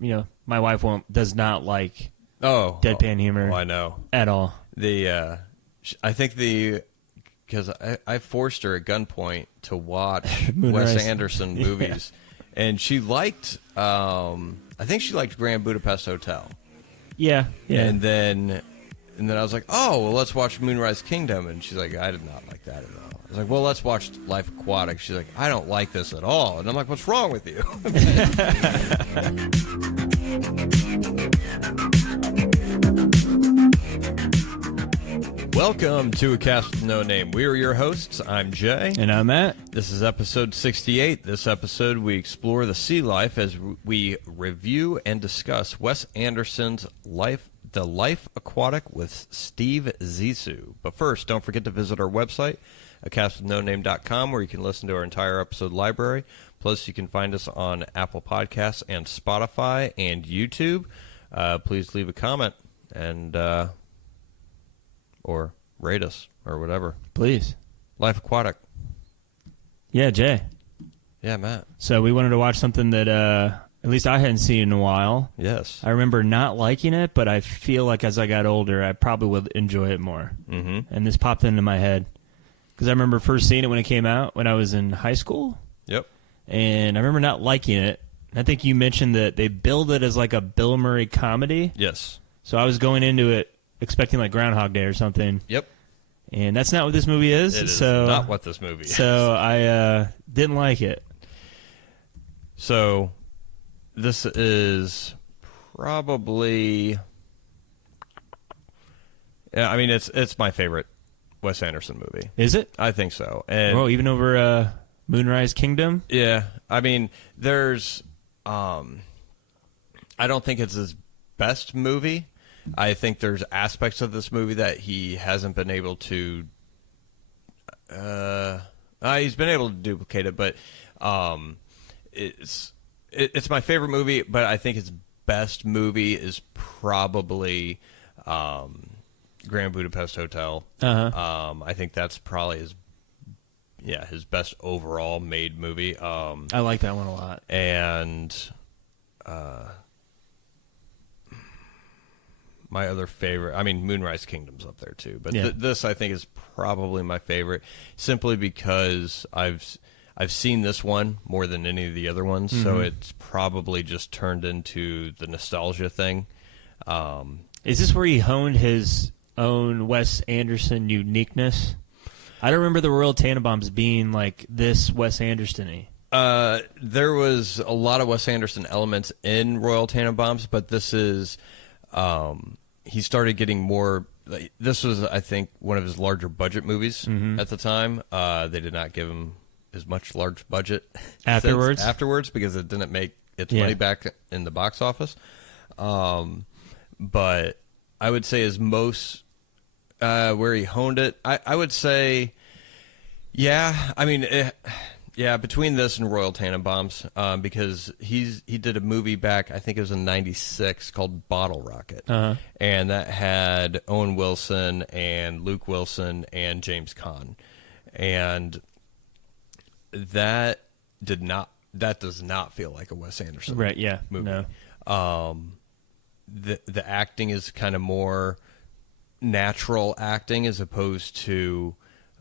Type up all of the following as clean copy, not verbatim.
my wife does not like deadpan humor. Oh, I know. At all. I think because I forced her at gunpoint to watch Moonrise. Wes Anderson movies, and she liked, I think she liked Grand Budapest Hotel. Yeah. And then I was like, oh, well, let's watch Moonrise Kingdom. And she's like, I did not like that at all. I was like, well, let's watch Life Aquatic. She's like, I don't like this at all. And I'm like, what's wrong with you? Welcome to A Cast with No Name. We are your hosts. I'm Jay. And I'm Matt. This is episode 68. This episode, we explore the sea life as we review and discuss Wes Anderson's The Life Aquatic with Steve Zissou. But first, don't forget to visit our website, acastwithnoname.com, where you can listen to our entire episode library. Plus, you can find us on Apple Podcasts and Spotify and YouTube. Please leave a comment and or rate us or whatever. Please. Life Aquatic. Yeah, Jay. Yeah, Matt. So we wanted to watch something that at least I hadn't seen in a while. Yes. I remember not liking it, but I feel like as I got older, I probably would enjoy it more. Mm-hmm. And this popped into my head. Because I remember first seeing it when it came out when I was in high school. Yep. And I remember not liking it. I think you mentioned that they billed it as like a Bill Murray comedy. Yes. So I was going into it expecting like Groundhog Day or something. Yep. And that's not what this movie is. It is so, not what this movie is. So I didn't like it. So this is probably... Yeah, I mean, it's my favorite Wes Anderson movie. Is it? I think so. And oh, even over Moonrise Kingdom? yeah, I mean, there's... I don't think it's his best movie. I think there's aspects of this movie that he hasn't been able to... he's been able to duplicate it, but it's my favorite movie, but I think his best movie is probably Grand Budapest Hotel. Uh-huh. I think that's probably his best overall made movie. I like that one a lot. And my other favorite, I mean, Moonrise Kingdom's up there too, but yeah. This I think is probably my favorite, simply because I've seen this one more than any of the other ones, so it's probably just turned into the nostalgia thing. Is this where he honed his own Wes Anderson uniqueness? I don't remember the Royal Tenenbaums being like this Wes Anderson-y. There was a lot of Wes Anderson elements in Royal Tenenbaums, but this is... he started getting more... This was, I think, one of his larger budget movies at the time. They did not give him as much large budget afterwards because it didn't make its money back in the box office. But I would say his most... where he honed it, I would say... Yeah, I mean... between this and Royal Tenenbaums, because he did a movie back, I think it was in '96, called Bottle Rocket, and that had Owen Wilson and Luke Wilson and James Caan, and that does not feel like a Wes Anderson movie. No. The acting is kind of more natural acting as opposed to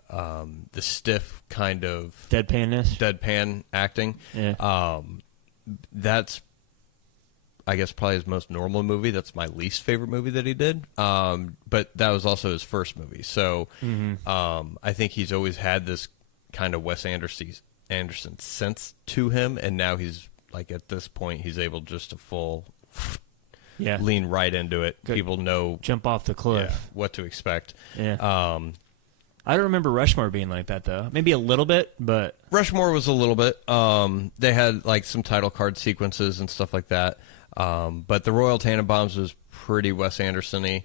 the stiff kind of deadpan acting. Yeah. That's, I guess, probably his most normal movie. That's my least favorite movie that he did. But that was also his first movie. So I think he's always had this kind of Wes Anderson sense to him, and now he's like, at this point, he's able just to lean right into it. Good. People know, jump off the cliff, what to expect. Yeah. I don't remember Rushmore being like that, though. Maybe a little bit, but... Rushmore was a little bit. They had like some title card sequences and stuff like that. But the Royal Tenenbaums was pretty Wes Anderson-y.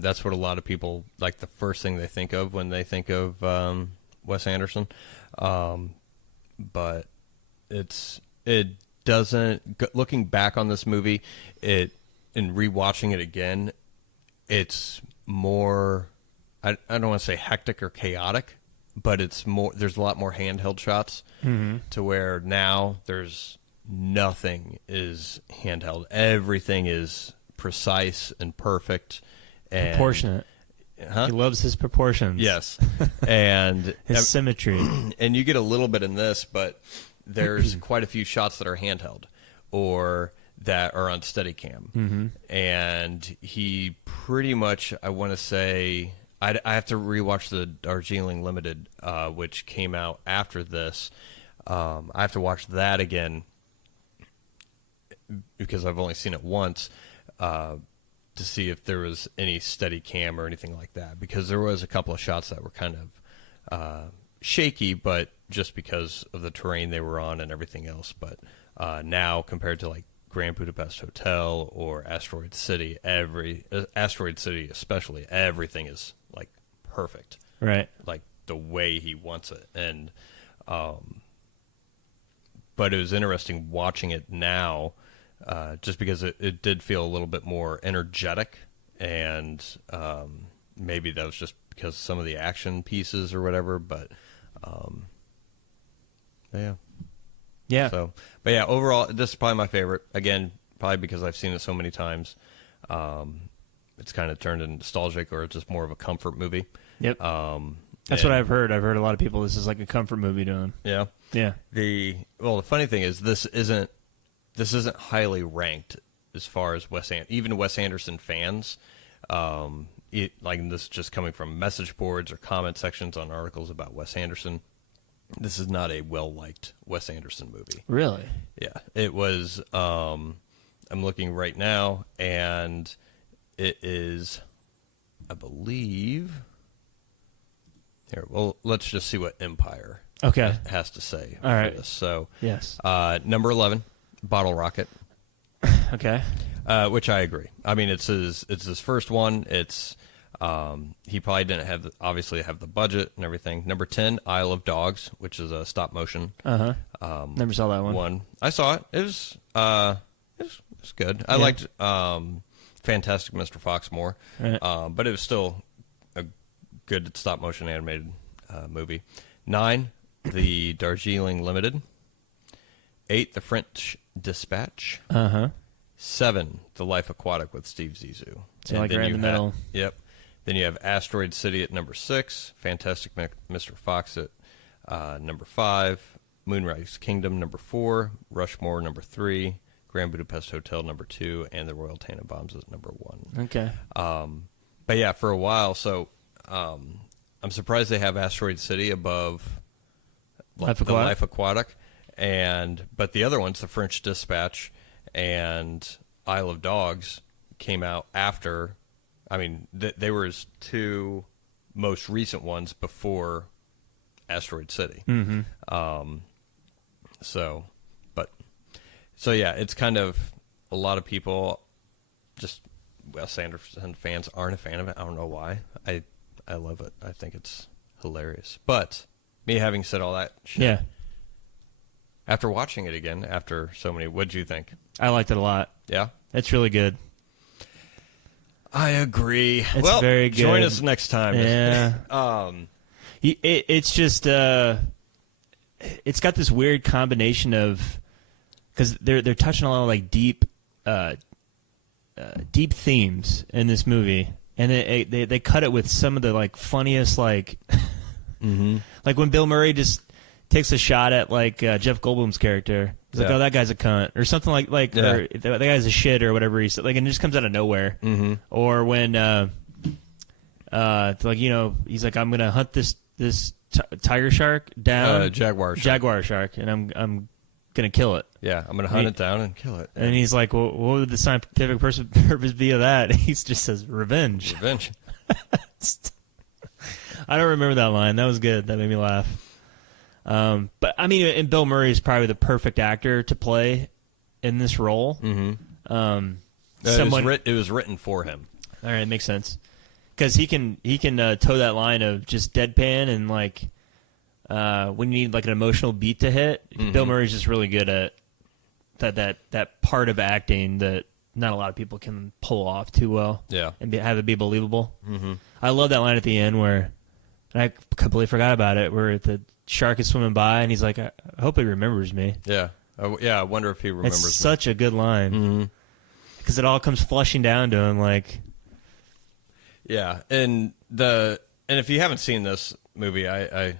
That's what a lot of people, like, the first thing they think of when they think of Wes Anderson. But it doesn't... Looking back on this movie, and rewatching it again, it's more... I don't want to say hectic or chaotic, but it's more. There's a lot more handheld shots to where now there's nothing is handheld. Everything is precise and perfect. And, Proportionate. Huh? He loves his proportions. Yes. And his symmetry. And you get a little bit in this, but there's quite a few shots that are handheld or that are on Steadicam. Mm-hmm. And he pretty much, I want to say, I have to rewatch the Darjeeling Limited, which came out after this. I have to watch that again because I've only seen it once to see if there was any Steadicam or anything like that. Because there was a couple of shots that were kind of shaky, but just because of the terrain they were on and everything else. But now, compared to like Grand Budapest Hotel or Asteroid City, Asteroid City especially, everything is like perfect, Right. like the way he wants it. And but it was interesting watching it now, just because it did feel a little bit more energetic, and maybe that was just because of some of the action pieces or whatever. But yeah. Yeah. So, but yeah, overall, this is probably my favorite. Again, probably because I've seen it so many times. It's kind of turned into nostalgic, or it's just more of a comfort movie. Yep. That's what I've heard. I've heard a lot of people. This is like a comfort movie to them. Yeah. Yeah. The funny thing is, this isn't highly ranked as far as even Wes Anderson fans. Like this, just coming from message boards or comment sections on articles about Wes Anderson. This is not a well-liked Wes Anderson movie. Really? Yeah. It was, I'm looking right now, and it is, I believe, here, well, let's just see what Empire has to say All right. for this. So, yes. Number 11, Bottle Rocket. Okay. Which I agree. I mean, it's his first one. It's, he probably didn't obviously have the budget and everything. Number 10, Isle of Dogs, which is a stop motion. Never saw that one. I saw it. It was good. I liked Fantastic Mr. Fox more, right. But it was still a good stop motion animated movie. 9, the Darjeeling Limited. 8, the French Dispatch. 7, the Life Aquatic with Steve Zissou. So like right in the middle. Yep. Then you have Asteroid City at number 6, Fantastic Mr. Fox at number 5, Moonrise Kingdom number 4, Rushmore number 3, Grand Budapest Hotel number 2, and the Royal Tenenbaums at number 1. Okay. But yeah, for a while, so I'm surprised they have Asteroid City above Life the Life Aquatic, but the other ones, the French Dispatch and Isle of Dogs, came out after. I mean, they were his two most recent ones before Asteroid City. Mm-hmm. So yeah, it's kind of a lot of people, just Wes Anderson fans, aren't a fan of it. I don't know why. I love it. I think it's hilarious. But me having said all that shit, yeah. After watching it again, after so many, what'd you think? I liked it a lot. Yeah? It's really good. I agree. It's very good. Join us next time. Yeah. It's just it's got this weird combination of, because they're touching a lot of like deep themes in this movie, and they cut it with some of the like funniest like like when Bill Murray just takes a shot at like Jeff Goldblum's character. He's like, "Oh, that guy's a cunt," or something like or that guy's a shit, or whatever he said. Like, and it just comes out of nowhere. Mm-hmm. Or when like, you know, he's like, "I'm gonna hunt this tiger shark down, jaguar shark, and I'm gonna kill it." Yeah, I'm gonna hunt it down and kill it. And he's like, "Well, what would the scientific purpose be of that?" He just says, "Revenge." Revenge. I don't remember that line. That was good. That made me laugh. But I mean, and Bill Murray is probably the perfect actor to play in this role. Mm-hmm. It was written for him. All right, makes sense, because he can toe that line of just deadpan, and like when you need like an emotional beat to hit, Bill Murray's just really good at that part of acting that not a lot of people can pull off too well. Yeah, and have it be believable. Mm-hmm. I love that line at the end where, and I completely forgot about it, where the shark is swimming by, and he's like, "I hope he remembers me." Yeah. Yeah, I wonder if he remembers me. It's such a good line. Because it all comes flushing down to him, like... Yeah, and if you haven't seen this movie, I'm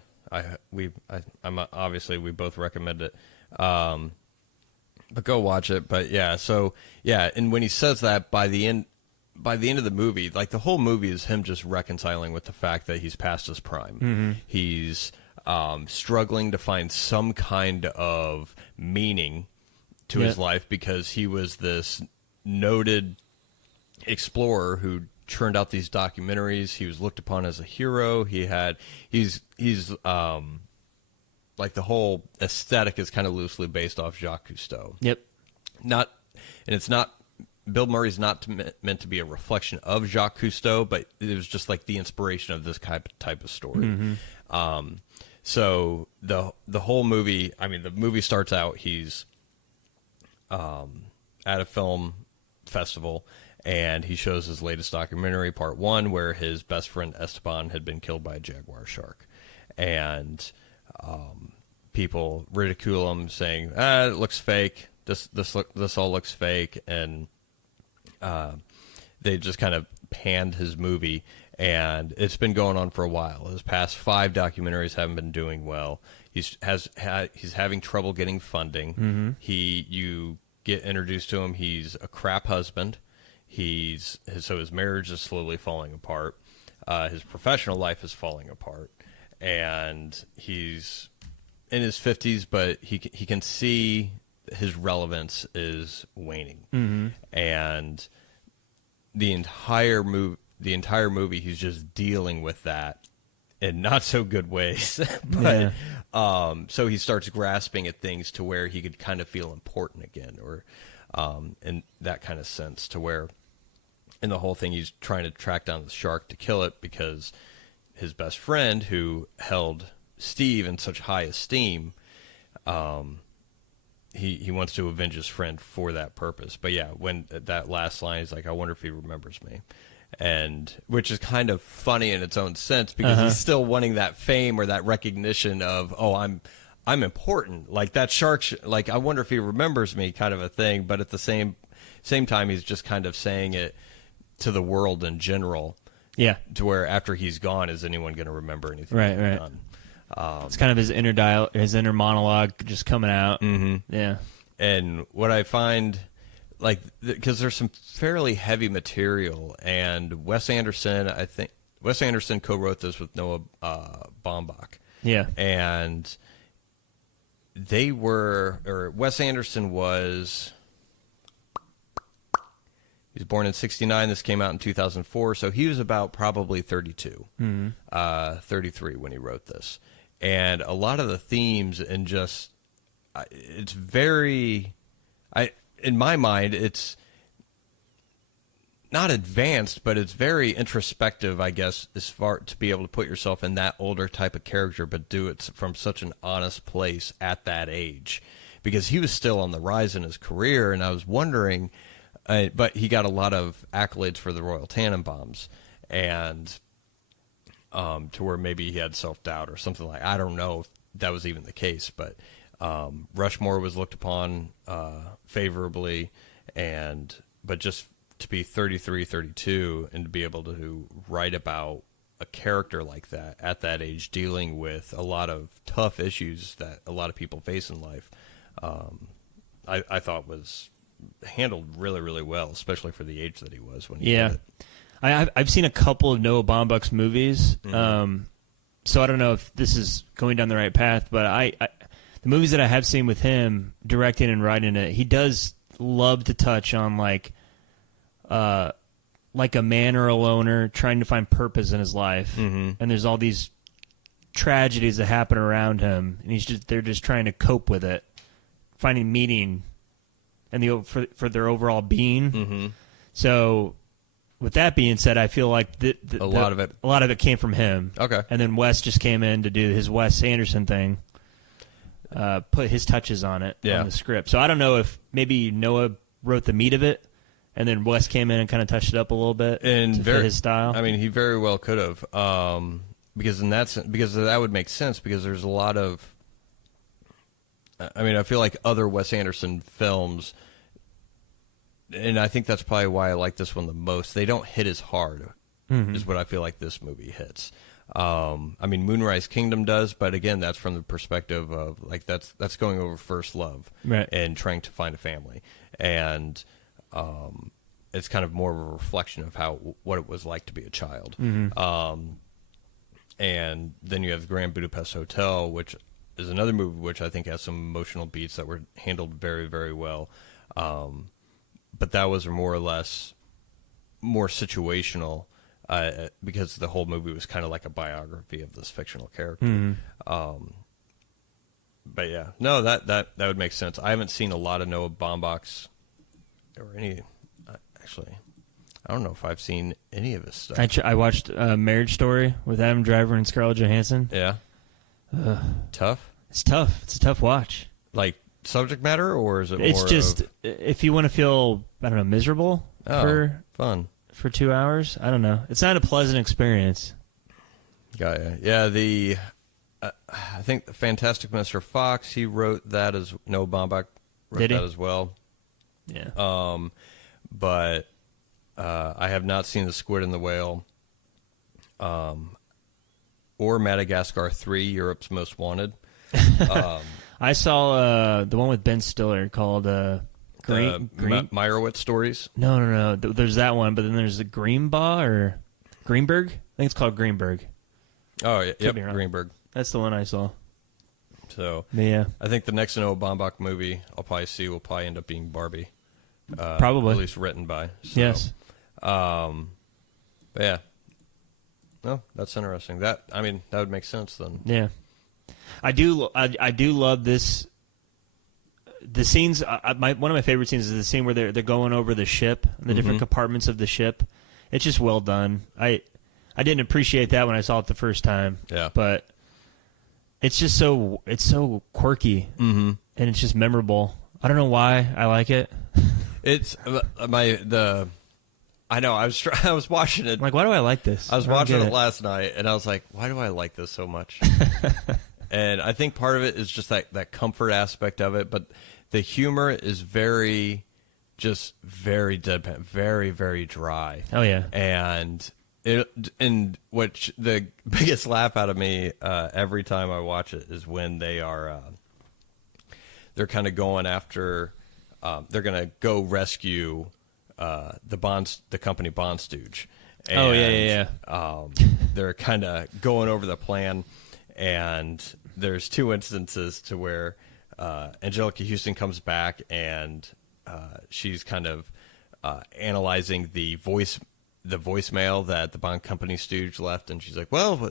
obviously we both recommend it, but go watch it. But yeah, so yeah, and when he says that by the end of the movie, like the whole movie is him just reconciling with the fact that he's past his prime. He's struggling to find some kind of meaning to his life because he was this noted explorer who churned out these documentaries. He was looked upon as a hero. He's like the whole aesthetic is kind of loosely based off Jacques Cousteau. Yep. It's not Bill Murray's not meant to be a reflection of Jacques Cousteau, but it was just like the inspiration of this type of story. So the whole movie, I mean, the movie starts out, he's at a film festival, and he shows his latest documentary, part 1, where his best friend Esteban had been killed by a jaguar shark. And people ridicule him, saying, it looks fake. This all looks fake. And they just kind of panned his movie. And it's been going on for a while. His past 5 documentaries haven't been doing well. He's having trouble getting funding. You get introduced to him. He's a crap husband. So his marriage is slowly falling apart. His professional life is falling apart, and he's in his 50s, but he can see his relevance is waning. And the entire movie, he's just dealing with that in not so good ways. But so he starts grasping at things to where he could kind of feel important again, or in that kind of sense, to where in the whole thing he's trying to track down the shark to kill it because his best friend, who held Steve in such high esteem, he wants to avenge his friend for that purpose. But yeah, when that last line is like, I wonder if he remembers me. And which is kind of funny in its own sense, because he's still wanting that fame or that recognition of, oh, I'm important. Like that shark, like, I wonder if he remembers me, kind of a thing. But at the same time, he's just kind of saying it to the world in general. Yeah. To where after he's gone, is anyone going to remember anything? Right. Done? It's kind of his inner monologue just coming out. Yeah. And what I find, like, because there's some fairly heavy material, and Wes Anderson co-wrote this with Noah Baumbach. Yeah. And Wes Anderson was... He was born in 1969. This came out in 2004. So he was about probably 32, 33 when he wrote this. And a lot of the themes and just, it's very, in my mind, it's not advanced, but it's very introspective, I guess, as far to be able to put yourself in that older type of character, but do it from such an honest place at that age. Because he was still on the rise in his career, and I was wondering... but he got a lot of accolades for the Royal Tannenbaums, and to where maybe he had self-doubt or something like. I don't know if that was even the case, but Rushmore was looked upon favorably, but just to be 33, 32, and to be able to write about a character like that at that age, dealing with a lot of tough issues that a lot of people face in life, I thought was handled really, really well, especially for the age that he was when he did it. I've seen a couple of Noah Baumbach's movies, so I don't know if this is going down the right path, but the movies that I have seen with him directing and writing it, he does love to touch on like a man or a loner trying to find purpose in his life, and there's all these tragedies that happen around him, and they're just trying to cope with it, finding meaning and for their overall being. So, with that being said, I feel like a lot of it came from him. Okay, and then Wes just came in to do his Wes Anderson thing, put his touches on it on the script. So I don't know if maybe Noah wrote the meat of it, and then Wes came in and kind of touched it up a little bit to fit his style. I mean, he very well could have, because that would make sense, because there's a lot of I mean, I feel like other Wes Anderson films, and I think that's probably why I like this one the most, they don't hit as hard, is what I feel like this movie hits. I mean, Moonrise Kingdom does, but again, that's from the perspective of, like, that's going over first love, right, and trying to find a family. And it's kind of more of a reflection of what it was like to be a child. And then you have the Grand Budapest Hotel, which is another movie which I think has some emotional beats that were handled very, very well. But that was more or less more situational, because the whole movie was kind of like a biography of this fictional character. But yeah, no, that would make sense. I haven't seen a lot of Noah Baumbach's or any. Actually, I don't know if I've seen any of his stuff. I watched Marriage Story with Adam Driver and Scarlett Johansson. Yeah. Tough? It's tough. It's a tough watch. Like subject matter, or is it more It's just, if you want to feel, I don't know, miserable fun for 2 hours, I don't know. It's not a pleasant experience. Got ya. Yeah, I think the Fantastic Mr. Fox, he wrote that as Noah Baumbach wrote that as well. Yeah. But I have not seen The Squid and the Whale, or Madagascar 3, Europe's Most Wanted. I saw the one with Ben Stiller called Green Meyerowitz Stories. No. There's that one, but then there's the Greenbaugh or Greenberg. I think it's called Greenberg. Oh, yeah, yep, Greenberg. That's the one I saw. So, yeah, I think the next Noah Baumbach movie I'll probably see will probably end up being Barbie. Probably. At least written by. So, yes. But yeah. No, that's interesting. That would make sense then. Yeah. I do love this. The scenes. One of my favorite scenes is the scene where they're going over the ship, the different compartments of the ship. It's just well done. I didn't appreciate that when I saw it the first time. Yeah. But it's just so quirky, and it's just memorable. I don't know why I like it. It's I know. I was watching it. I'm like, why do I like this? I was watching it last night, and I was like, why do I like this so much? And I think part of it is just that comfort aspect of it, but the humor is very deadpan, very, very dry. Oh yeah. And what the biggest laugh out of me every time I watch it is when they're kind of going after. They're going to go rescue the company Bond Stooge. And, they're kind of going over the plan, and there's two instances to where Angelica Houston comes back, and she's kind of analyzing the voicemail that the Bond company Stooge left, and she's like, well,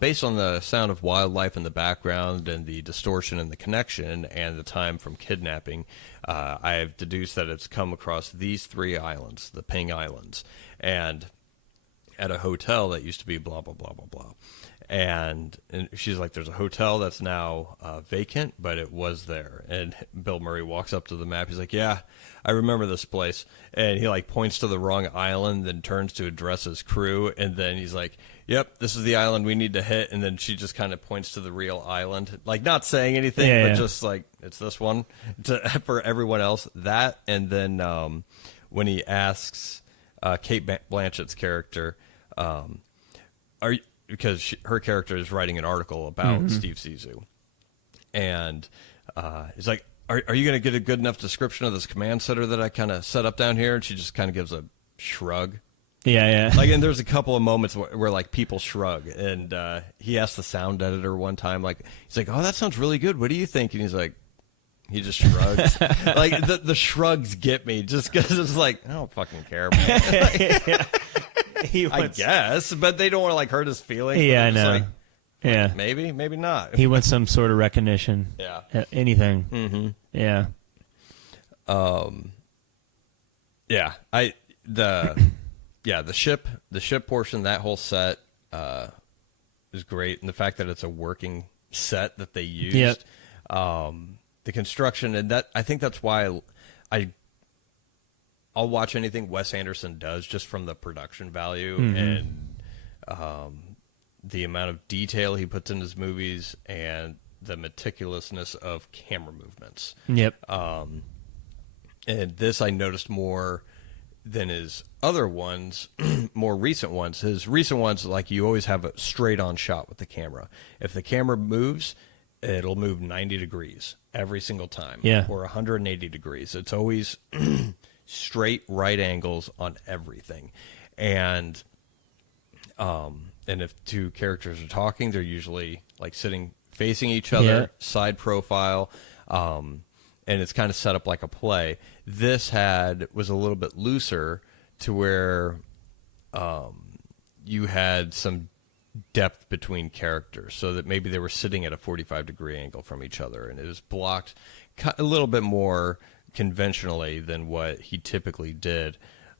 based on the sound of wildlife in the background and the distortion in the connection and the time from kidnapping, I have deduced that it's come across these 3 islands, the Ping Islands, and at a hotel that used to be blah, blah, blah, blah, blah. And she's like, there's a hotel that's now vacant, but it was there. And Bill Murray walks up to the map. He's like, yeah, I remember this place. And he like points to the wrong island, then turns to address his crew. And then he's like, yep, this is the island we need to hit. And then she just kind of points to the real island, like not saying anything, but just like, it's this one for everyone else. That, and then when he asks Kate Blanchett's character, because her character is writing an article about Steve Zissou, and he's like, are you going to get a good enough description of this command center that I kind of set up down here? And she just kind of gives a shrug. Yeah. Like, and there's a couple of moments where like people shrug, and he asked the sound editor one time, like, he's like, oh, that sounds really good. What do you think? And he's like, he just shrugs. Like the shrugs get me just because it's like, I don't fucking care, man. I guess, but they don't want to like hurt his feelings. Yeah, I know. Like, maybe not. He wants some sort of recognition. Yeah. Anything. Mm-hmm. Yeah. Yeah. The ship portion, that whole set is great, and the fact that it's a working set that they used. Yep. The construction, and that I think that's why I'll watch anything Wes Anderson does just from the production value and the amount of detail he puts in his movies, and the meticulousness of camera movements. Yep. And this I noticed more than his other ones, more recent ones. His recent ones, like, you always have a straight-on shot with the camera. If the camera moves, it'll move 90 degrees every single time, or 180 degrees. It's always straight right angles on everything. And if two characters are talking, they're usually like sitting facing each other, side profile, and it's kind of set up like a play. This was a little bit looser to where you had some depth between characters, so that maybe they were sitting at a 45-degree angle from each other, and it was blocked a little bit more conventionally than what he typically did.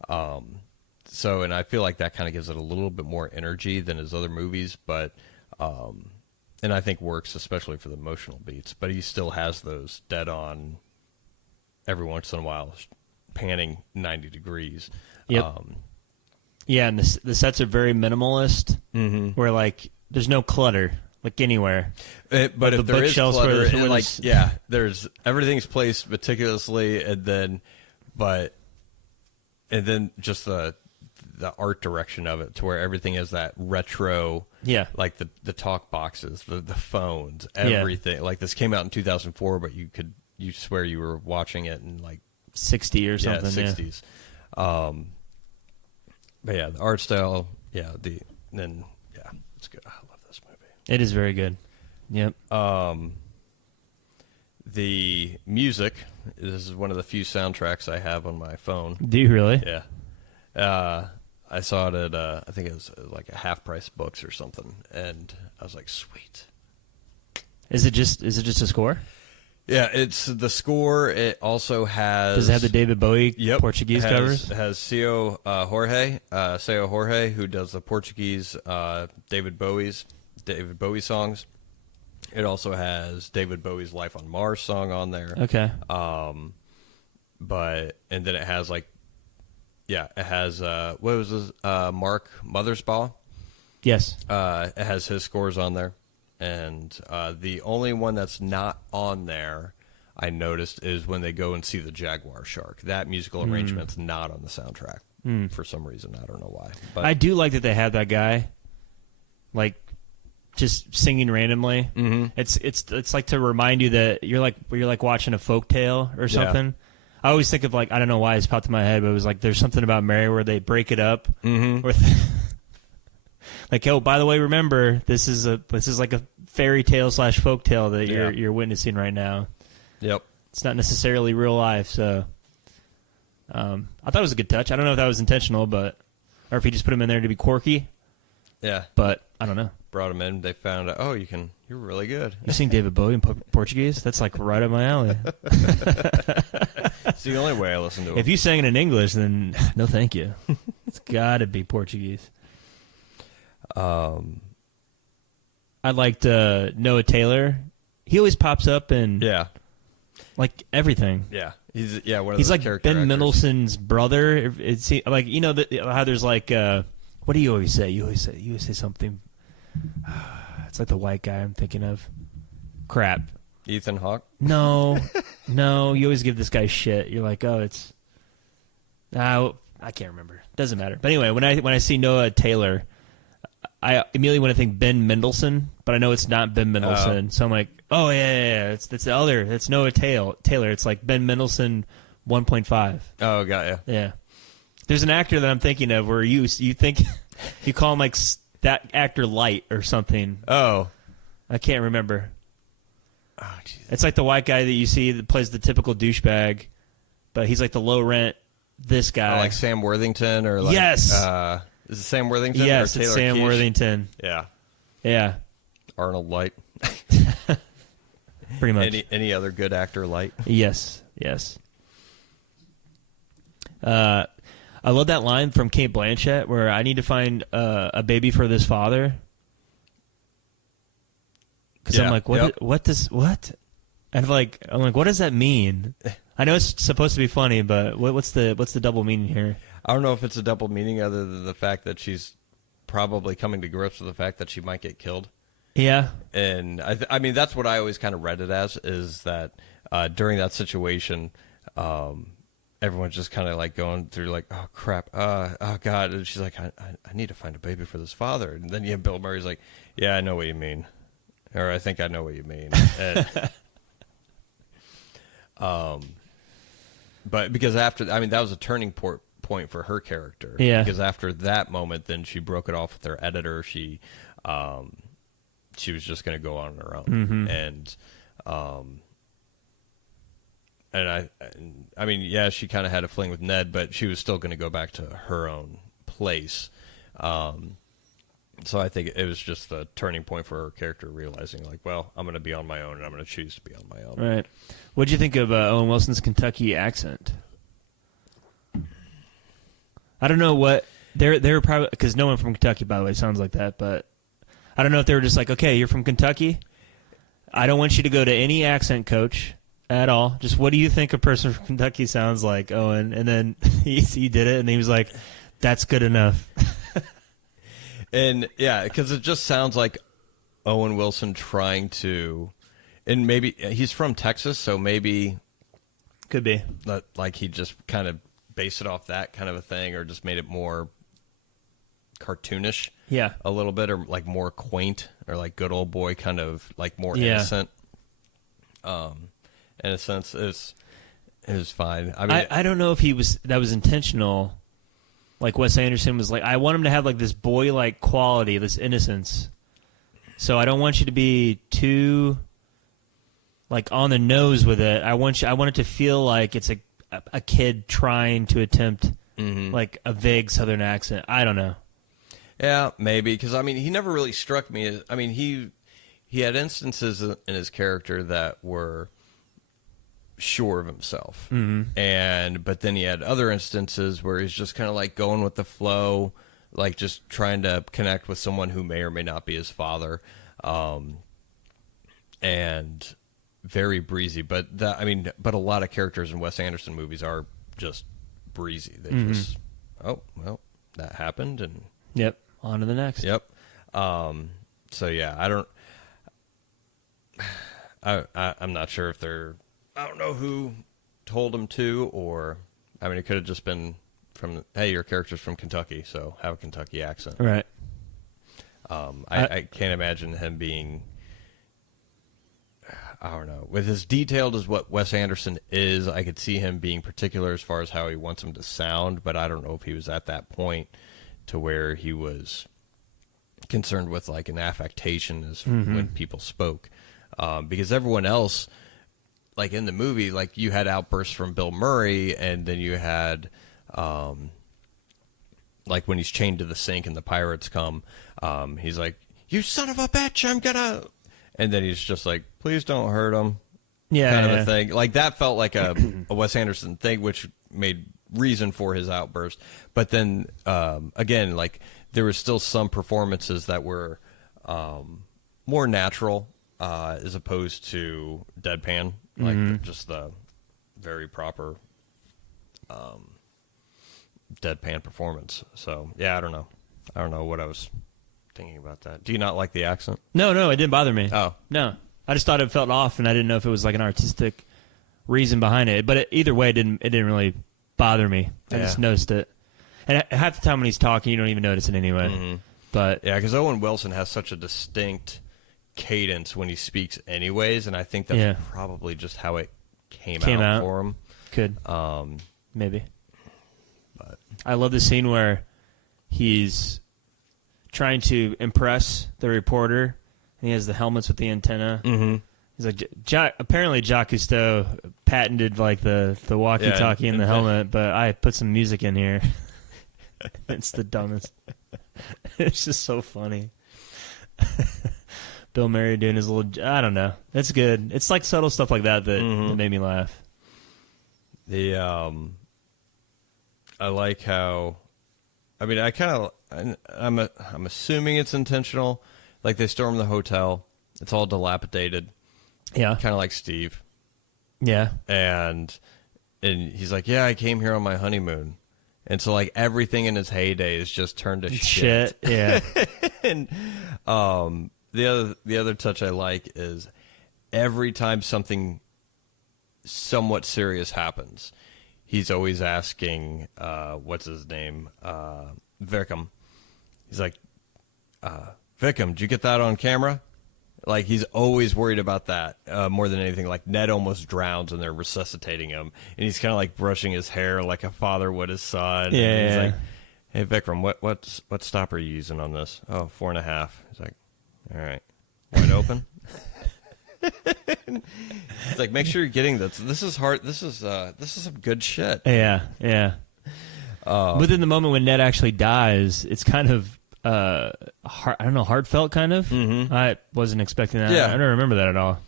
And I feel like that kind of gives it a little bit more energy than his other movies, but and I think works especially for the emotional beats. But he still has those dead-on, every once in a while, panning 90 degrees. Yep. Yeah, and the sets are very minimalist, where, like, there's no clutter, like, anywhere. But if there is clutter, there's everything's placed meticulously, and then just the art direction of it, to where everything is that retro, like the talk boxes, the phones, everything. Like, this came out in 2004, but you swear you were watching it in like 60 or something. 60s. But yeah, the art style, it's good. I love this movie. It is very good. Yep. The music, this is one of the few soundtracks I have on my phone. Do you really? Yeah. I saw it at, I think it was like a Half Price Books or something, and I was like, sweet. Is it just a score? Yeah, it's the score. It also has... Does it have the David Bowie Portuguese covers? It has Seu Jorge, who does the Portuguese David Bowie songs. It also has David Bowie's Life on Mars song on there. Okay. And then it has what was this? Mark Mothersbaugh. Yes. It has his scores on there. And the only one that's not on there, I noticed, is when they go and see the jaguar shark. That musical arrangement's not on the soundtrack for some reason. I don't know why. But I do like that they have that guy, like, just singing randomly. Mm-hmm. It's like to remind you that you're like watching a folk tale or something. Yeah. I always think of, like, I don't know why it's popped in my head, but it was like there's something about Mary where they break it up with. Like, oh, by the way, remember, this is like a fairy tale / folk tale that you're witnessing right now. Yep. It's not necessarily real life, so I thought it was a good touch. I don't know if that was intentional, or if he just put him in there to be quirky. Yeah. But I don't know. Brought him in. They found out, you're really good. You sing David Bowie in Portuguese? That's like right up my alley. It's the only way I listen to him. If you sang it in English, then no thank you. It's got to be Portuguese. I liked Noah Taylor. He always pops up in like everything. Yeah, he's one of he's those like character Ben actors. Mendelsohn's brother. It's like, you know, how there's like what do you always say? You always say something. It's like the white guy I'm thinking of. Crap. Ethan Hawke? No. You always give this guy shit. You're like, oh, it's. I can't remember. Doesn't matter. But anyway, when I see Noah Taylor, I immediately want to think Ben Mendelsohn, but I know it's not Ben Mendelsohn. So I'm like, oh yeah. It's the other. It's Noah Taylor. It's like Ben Mendelsohn 1.5. Oh, got ya. Yeah. There's an actor that I'm thinking of where you think you call him like that actor Light or something. Oh, I can't remember. Oh, Jesus. It's like the white guy that you see that plays the typical douchebag, but he's like the low rent. This guy, like Sam Worthington, or like yes. Is it Sam Worthington? Yes, or Taylor it's Sam Kitsch? Worthington. Yeah. Arnold Light. Pretty much. Any other good actor Light? Yes. I love that line from Cate Blanchett where I need to find a baby for this father. Because I'm like, what? And I'm like, what does that mean? I know it's supposed to be funny, but what's the double meaning here? I don't know if it's a double meaning other than the fact that she's probably coming to grips with the fact that she might get killed. Yeah. And I mean, that's what I always kind of read it as, is that during that situation, everyone's just kind of like going through like, oh crap, oh God. And she's like, I need to find a baby for this father. And then you have Bill Murray's like, yeah, I know what you mean. Or I think I know what you mean. And, but because after, I mean, that was a turning point for her character. Yeah. Because after that moment, then she broke it off with her editor. She was just going to go on her own. Mm-hmm. And I mean, yeah, she kind of had a fling with Ned, but she was still going to go back to her own place. So I think it was just the turning point for her character, realizing like, well, I'm going to be on my own, and I'm going to choose to be on my own. Right. What'd you think of Owen Wilson's Kentucky accent? I don't know what they were probably, because no one from Kentucky, by the way, sounds like that, but I don't know if they were just like, okay, you're from Kentucky. I don't want you to go to any accent coach at all. Just what do you think a person from Kentucky sounds like, Owen? And then he did it, and he was like, that's good enough. And yeah, because it just sounds like Owen Wilson trying to, and maybe he's from Texas, so maybe could be like he just kind of based it off that kind of a thing, or just made it more cartoonish, yeah, a little bit, or like more quaint, or like good old boy kind of like more innocent. In a sense, it was fine. I mean, I don't know if that was intentional. Like Wes Anderson was like, I want him to have like this boy-like quality, this innocence. So I don't want you to be too like on the nose with it. I want it to feel like it's a kid trying to attempt like a vague Southern accent. I don't know. Yeah, maybe, because I mean, he never really struck me as. I mean, he had instances in his character that were sure of himself, but then he had other instances where he's just kind of like going with the flow, like just trying to connect with someone who may or may not be his father, and very breezy. But but a lot of characters in Wes Anderson movies are just breezy. They just, oh well, that happened, and yep, on to the next. Yep. So yeah, I'm not sure if they're. I don't know who told him to, or I mean, it could have just been from, hey, your character's from Kentucky, so have a Kentucky accent. Right. I can't imagine him being, I don't know, with as detailed as what Wes Anderson is, I could see him being particular as far as how he wants him to sound, but I don't know if he was at that point to where he was concerned with like an affectation as when people spoke. Because everyone else, like in the movie, like you had outbursts from Bill Murray, and then you had, like when he's chained to the sink and the pirates come, he's like, "You son of a bitch, I'm gonna," and then he's just like, "Please don't hurt him," kind of a thing. Like that felt like a Wes Anderson thing, which made reason for his outburst. But then again, like there were still some performances that were more natural as opposed to deadpan. Like just the very proper deadpan performance. So yeah, I don't know what I was thinking about that. Do you not like the accent? No, it didn't bother me. Oh no, I just thought it felt off, and I didn't know if it was like an artistic reason behind it. But either way, it didn't really bother me. I just noticed it, and half the time when he's talking, you don't even notice it anyway. But yeah, because Owen Wilson has such a distinct cadence when he speaks anyways, and I think that's probably just how it came out for him. Could maybe. But I love the scene where he's trying to impress the reporter, and he has the helmets with the antenna. He's like, apparently Jacques Cousteau patented like the walkie-talkie in the helmet, but I put some music in here. It's the dumbest. It's just so funny. Bill Murray doing his little, I don't know. It's good. It's like subtle stuff like that that made me laugh. I like how, I mean, I'm assuming it's intentional. Like they storm the hotel. It's all dilapidated. Yeah. Kind of like Steve. Yeah. And he's like, yeah, I came here on my honeymoon. And so like everything in his heyday is just turned to shit. Yeah. And the other touch I like is every time something somewhat serious happens, he's always asking, what's his name, Vikram. He's like, Vikram, did you get that on camera? Like, he's always worried about that more than anything. Like, Ned almost drowns and they're resuscitating him, and he's kind of like brushing his hair like a father would his son. Yeah, and he's yeah. like, hey, Vikram, what stop are you using on this? Oh, 4.5. He's like, all right, wide open. It's like, make sure you're getting this. This is hard. This is some good shit. Yeah, yeah. Within the moment when Ned actually dies, it's kind of I don't know, heartfelt kind of. Mm-hmm. I wasn't expecting that. Yeah. I don't remember that at all.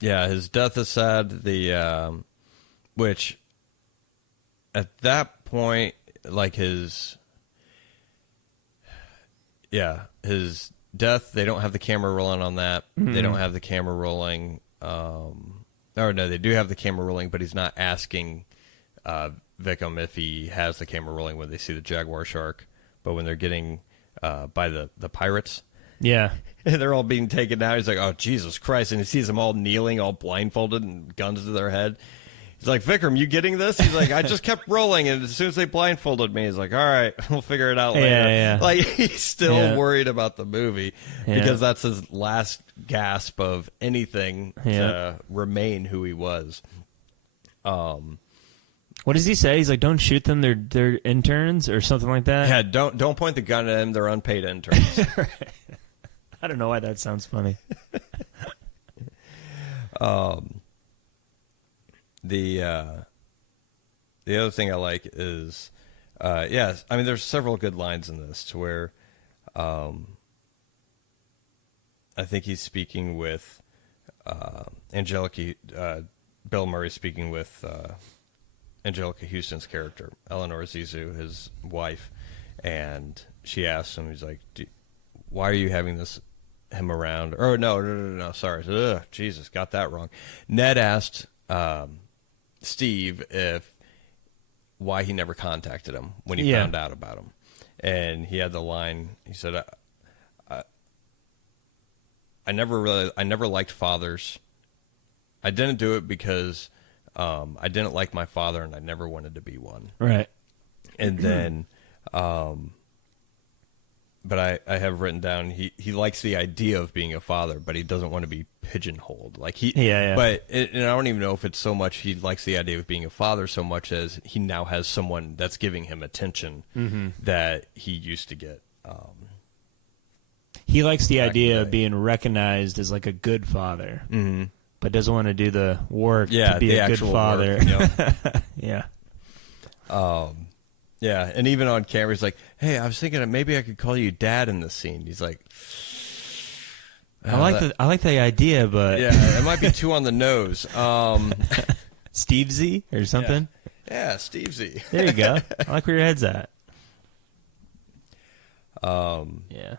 Yeah, his death is sad. Which at that point, like his death, they don't have the camera rolling on that. Mm-hmm. They don't have the camera rolling. Or no, they do have the camera rolling, but he's not asking Vikram if he has the camera rolling when they see the jaguar shark. But when they're getting by the pirates, yeah, and they're all being taken down, he's like, "Oh, Jesus Christ!" And he sees them all kneeling, all blindfolded, and guns to their head. He's like, "Vikram, you getting this?" He's like, "I just kept rolling, and as soon as they blindfolded me, he's like, all right, we'll figure it out later." Yeah. Like, he's still worried about the movie because that's his last gasp of anything to remain who he was. What does he say? He's like, "Don't shoot them. They're interns," or something like that. Yeah, don't point the gun at them. They're unpaid interns. I don't know why that sounds funny. The other thing I like is, yes, I mean, there's several good lines in this to where, I think he's speaking with Angelica, Bill Murray speaking with Angelica Houston's character, Eleanor Zissou, his wife, and she asks him, he's like, why are you having him around? Or no, sorry. Ugh, Jesus, got that wrong. Ned asked Steve why he never contacted him when he found out about him. And he had the line, he said, I never liked fathers. I didn't do it because I didn't like my father, and I never wanted to be one. Right. And then, but I have written down he likes the idea of being a father, but he doesn't want to be pigeonholed. Like But and I don't even know if it's so much he likes the idea of being a father so much as he now has someone that's giving him attention that he used to get. He likes the idea of being recognized as like a good father. Mm-hmm. But doesn't want to do the work to be a good father. Yeah. Yeah, and even on camera, he's like, hey, I was thinking maybe I could call you Dad in this scene. He's like, I like the idea, but... Yeah, it might be too on the nose. Steve Z or something? Yeah, Steve Z. There you go. I like where your head's at. Yeah.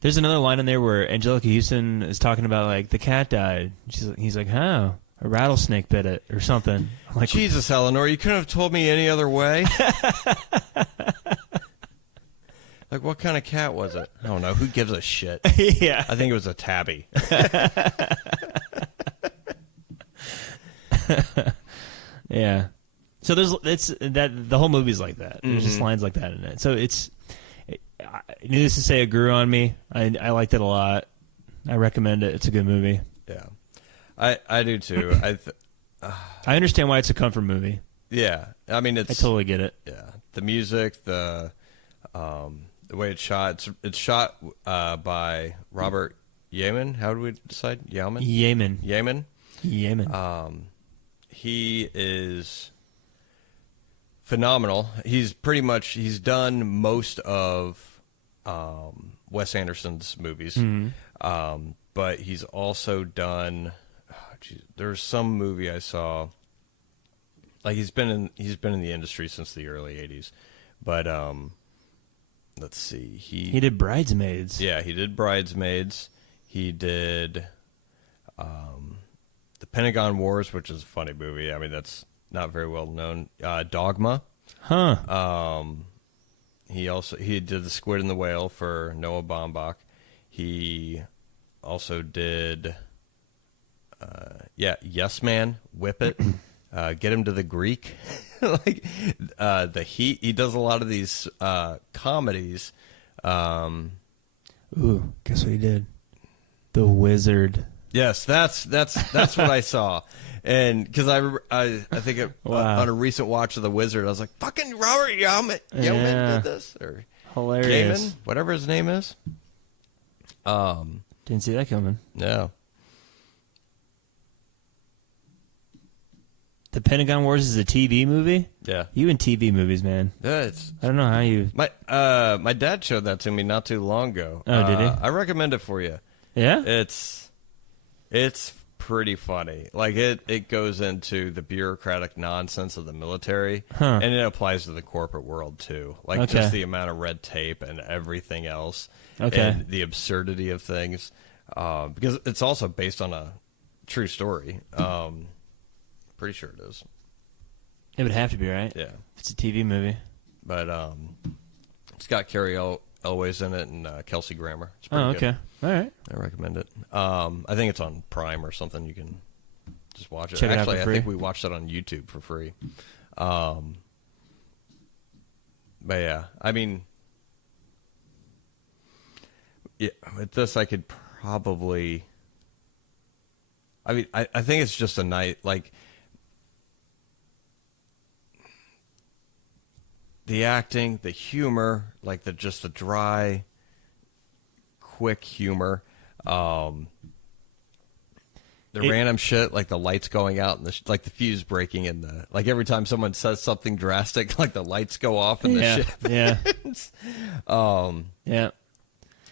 There's another line in there where Angelica Houston is talking about, like, the cat died. He's like, oh, a rattlesnake bit it or something. I'm like, Jesus, Eleanor, you couldn't have told me any other way. Like, what kind of cat was it? I don't know. Who gives a shit? Yeah. I think it was a tabby. Yeah. So the whole movie's like that. There's just lines like that in it. So needless to say, it grew on me. I liked it a lot. I recommend it. It's a good movie. Yeah, I do too. I understand why it's a comfort movie. Yeah, I mean, I totally get it. Yeah, the music, the way it's shot. It's shot by Robert Yeaman. How do we decide? Yeaman. He is phenomenal. He's done most of Wes Anderson's movies, but he's also done. There's some movie I saw. Like he's been in the industry since the early '80s, but let's see. He did Bridesmaids. Yeah, he did Bridesmaids. He did the Pentagon Wars, which is a funny movie. I mean, that's not very well known. Dogma. Huh. He did The Squid and the Whale for Noah Baumbach. He also did, Yes Man, Whip It, Get Him to the Greek, like The Heat. He does a lot of these comedies. Ooh, guess what he did? The Wizard. Yes, that's what I saw, and because I think Wow. on a recent watch of The Wizard, I was like, "Fucking Robert Yeoman did this," or Hilarious. Yeoman, whatever his name is. Didn't see that coming. No. The Pentagon Wars is a TV movie? Yeah. You and TV movies, man. Yeah, I don't know how you... my dad showed that to me not too long ago. Oh, did he? I recommend it for you. Yeah? It's pretty funny. Like it goes into the bureaucratic nonsense of the military, and it applies to the corporate world too. Like just the amount of red tape and everything else, and the absurdity of things. Because it's also based on a true story. Pretty sure it is. It would have to be, right? Yeah. If it's a TV movie. But it's got Carrie Elways in it and Kelsey Grammer. It's pretty okay. good. All right. I recommend it. I think it's on Prime or something. You can just watch it. Check it out Actually, for I free. think we watched it on YouTube for free. But yeah, I mean, yeah, with this I could probably. I mean, I think it's just a night like. The acting, the humor, like the dry, quick humor, the random shit, like the lights going out and like the fuse breaking in like every time someone says something drastic, like the lights go off in the ship. Yeah. Yeah.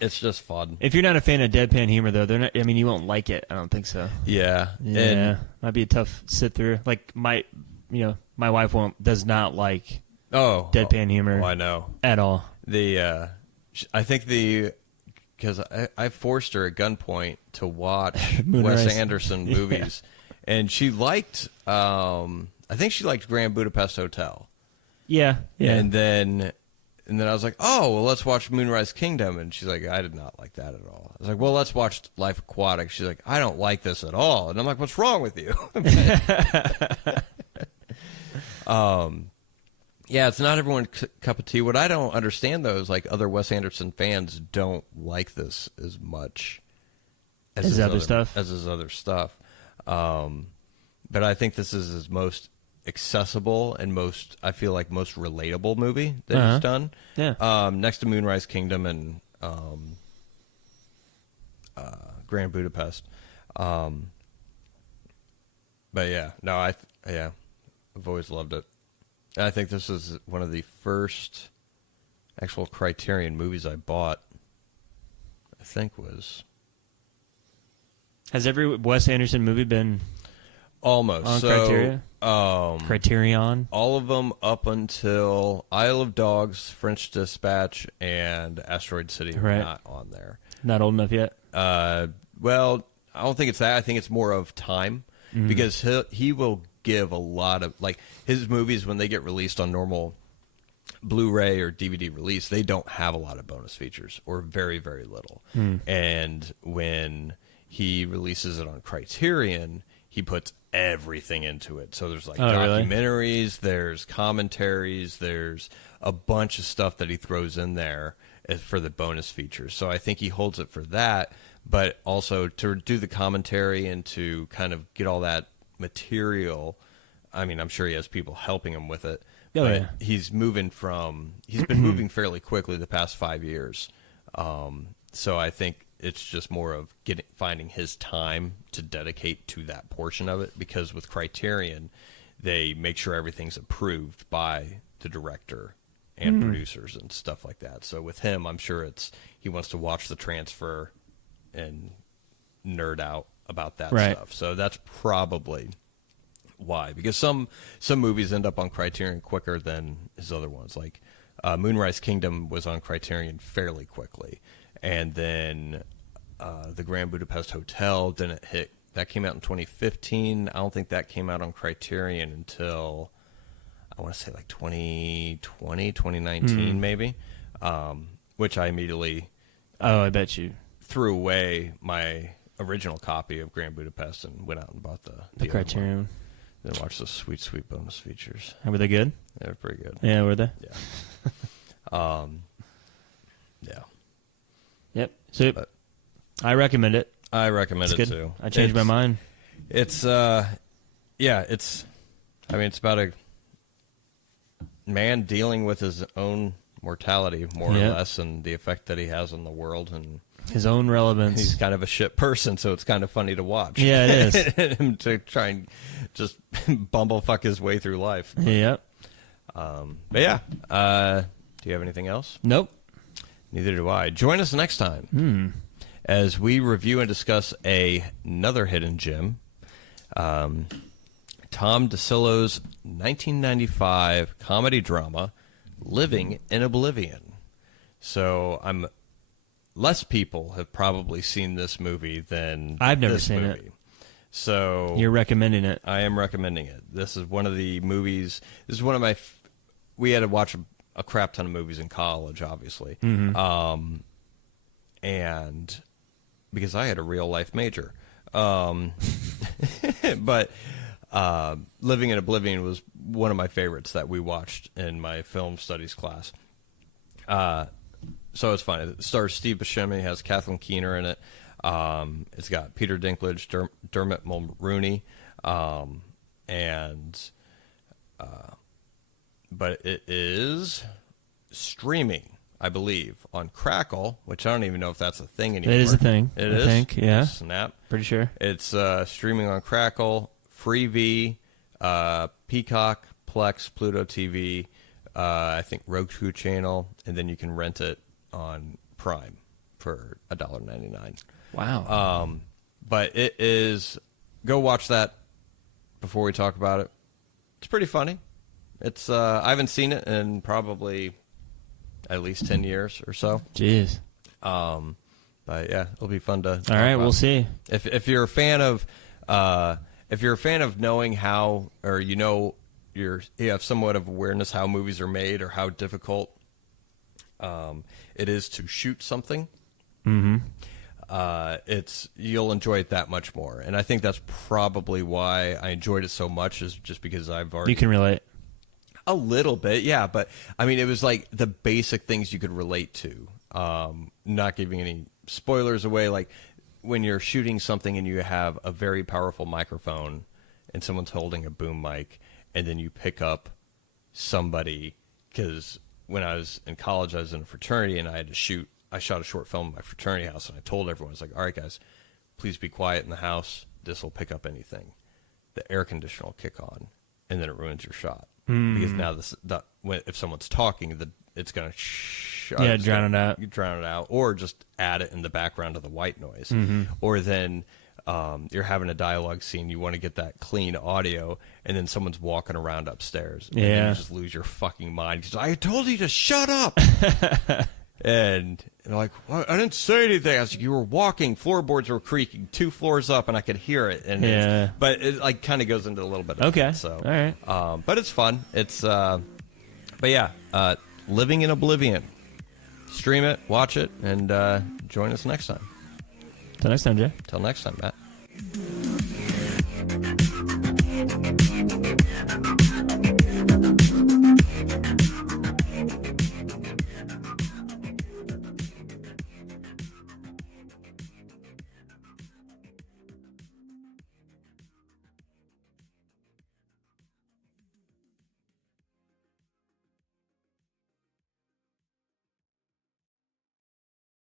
It's just fun. If you're not a fan of deadpan humor, though, they're not. I mean, you won't like it. I don't think so. Yeah. Yeah. Might be a tough sit through. Like my wife does not like. Deadpan humor. Oh, I know. At all. I think because I forced her at gunpoint to watch Moonrise. Wes Anderson movies, and she liked. I think she liked Grand Budapest Hotel. Yeah. And then I was like, oh, well, let's watch Moonrise Kingdom, and she's like, I did not like that at all. I was like, well, let's watch Life Aquatic. She's like, I don't like this at all, and I'm like, what's wrong with you? Yeah, it's not everyone's cup of tea. What I don't understand, though, is like other Wes Anderson fans don't like this as much as his other stuff. But I think this is his most accessible and most relatable movie that he's done. Yeah. Next to Moonrise Kingdom and Grand Budapest. But yeah, no, I've always loved it. I think this is one of the first actual Criterion movies I bought. I think was. Has every Wes Anderson movie been Almost on so, Criterion? All of them up until Isle of Dogs, French Dispatch, and Asteroid City are not on there. Not old enough yet? Well, I don't think it's that. I think it's more of time because he will give a lot of like his movies when they get released on normal Blu-ray or DVD release, they don't have a lot of bonus features or very, very little. And when he releases it on Criterion, he puts everything into it. So there's like documentaries, there's commentaries, there's a bunch of stuff that he throws in there for the bonus features. So I think he holds it for that, but also to do the commentary and to kind of get all that material. I mean, I'm sure he has people helping him with it. He's been moving fairly quickly the past 5 years. So I think it's just more of finding his time to dedicate to that portion of it, because with Criterion, they make sure everything's approved by the director and producers and stuff like that. So with him, I'm sure he wants to watch the transfer and nerd out about that stuff. So that's probably why, because some movies end up on Criterion quicker than his other ones. Like Moonrise Kingdom was on Criterion fairly quickly, and then the Grand Budapest Hotel didn't hit. That came out in 2015. I don't think that came out on Criterion until I want to say like 2020, 2019 maybe, which I immediately I bet you threw away my original copy of Grand Budapest and went out and bought the Criterion. Then watched the sweet bonus features. Were they good? They were pretty good. Yeah, were they? Yeah. Yeah. Yep. So I recommend it. I recommend It's it good. too. I changed my mind. It's it's about a man dealing with his own mortality, more or less, and the effect that he has on the world, and his own relevance. he's kind of a shit person, so it's kind of funny to watch. Yeah, it is. Him to try and just bumblefuck his way through life. Yep. But yeah, do you have anything else? Nope. Neither do I. Join us next time as we review and discuss another hidden gem, Tom DeSillo's 1995 comedy drama, Living in Oblivion. So less people have probably seen this movie than I've never this seen movie. it. So You're recommending it. I am recommending it. This is one of the movies. This is one of my. We had to watch a crap ton of movies in college, obviously, and because I had a real life major, but Living in Oblivion was one of my favorites that we watched in my film studies class. So it's fun. It stars Steve Buscemi, has Kathleen Keener in it. It's got Peter Dinklage, Dermot Mulroney, but it is streaming, I believe, on Crackle, which I don't even know if that's a thing anymore. It is a thing. It I is? think, yeah. Snap. Pretty sure. It's streaming on Crackle, Freevee, Peacock, Plex, Pluto TV, I think Roku channel, and then you can rent it on Prime for $1.99. Wow. But it is. Go watch that before we talk about it. It's pretty funny. It's I haven't seen it in probably at least 10 years or so. Jeez. But yeah, it'll be fun to. All right, we'll see. If you're a fan of knowing how, or you have somewhat of awareness how movies are made or how difficult it is to shoot something. Mm-hmm. You'll enjoy it that much more, and I think that's probably why I enjoyed it so much, is just because I've already. You can relate. A little bit, yeah, but I mean, it was like the basic things you could relate to. Not giving any spoilers away, like when you're shooting something and you have a very powerful microphone and someone's holding a boom mic, and then you pick up somebody, because when I was in college, I was in a fraternity and I shot a short film in my fraternity house, and I told everyone, I was like, all right, guys, please be quiet in the house. This will pick up anything. The air conditioner will kick on, and then it ruins your shot. Because now if someone's talking, it's going to drown it out. Drown it out, or just add it in the background of the white noise. Or then you're having a dialogue scene, you want to get that clean audio, and then someone's walking around upstairs. And then you just lose your fucking mind. Because I told you to shut up! And they're like, well, I didn't say anything. I was like, you were walking, floorboards were creaking 2 floors up, and I could hear it. And but it like kind of goes into a little bit of that, so. All right. But it's fun. It's but yeah, Living in Oblivion. Stream it, watch it, and join us next time. Till next time, Jay. Till next time, Matt.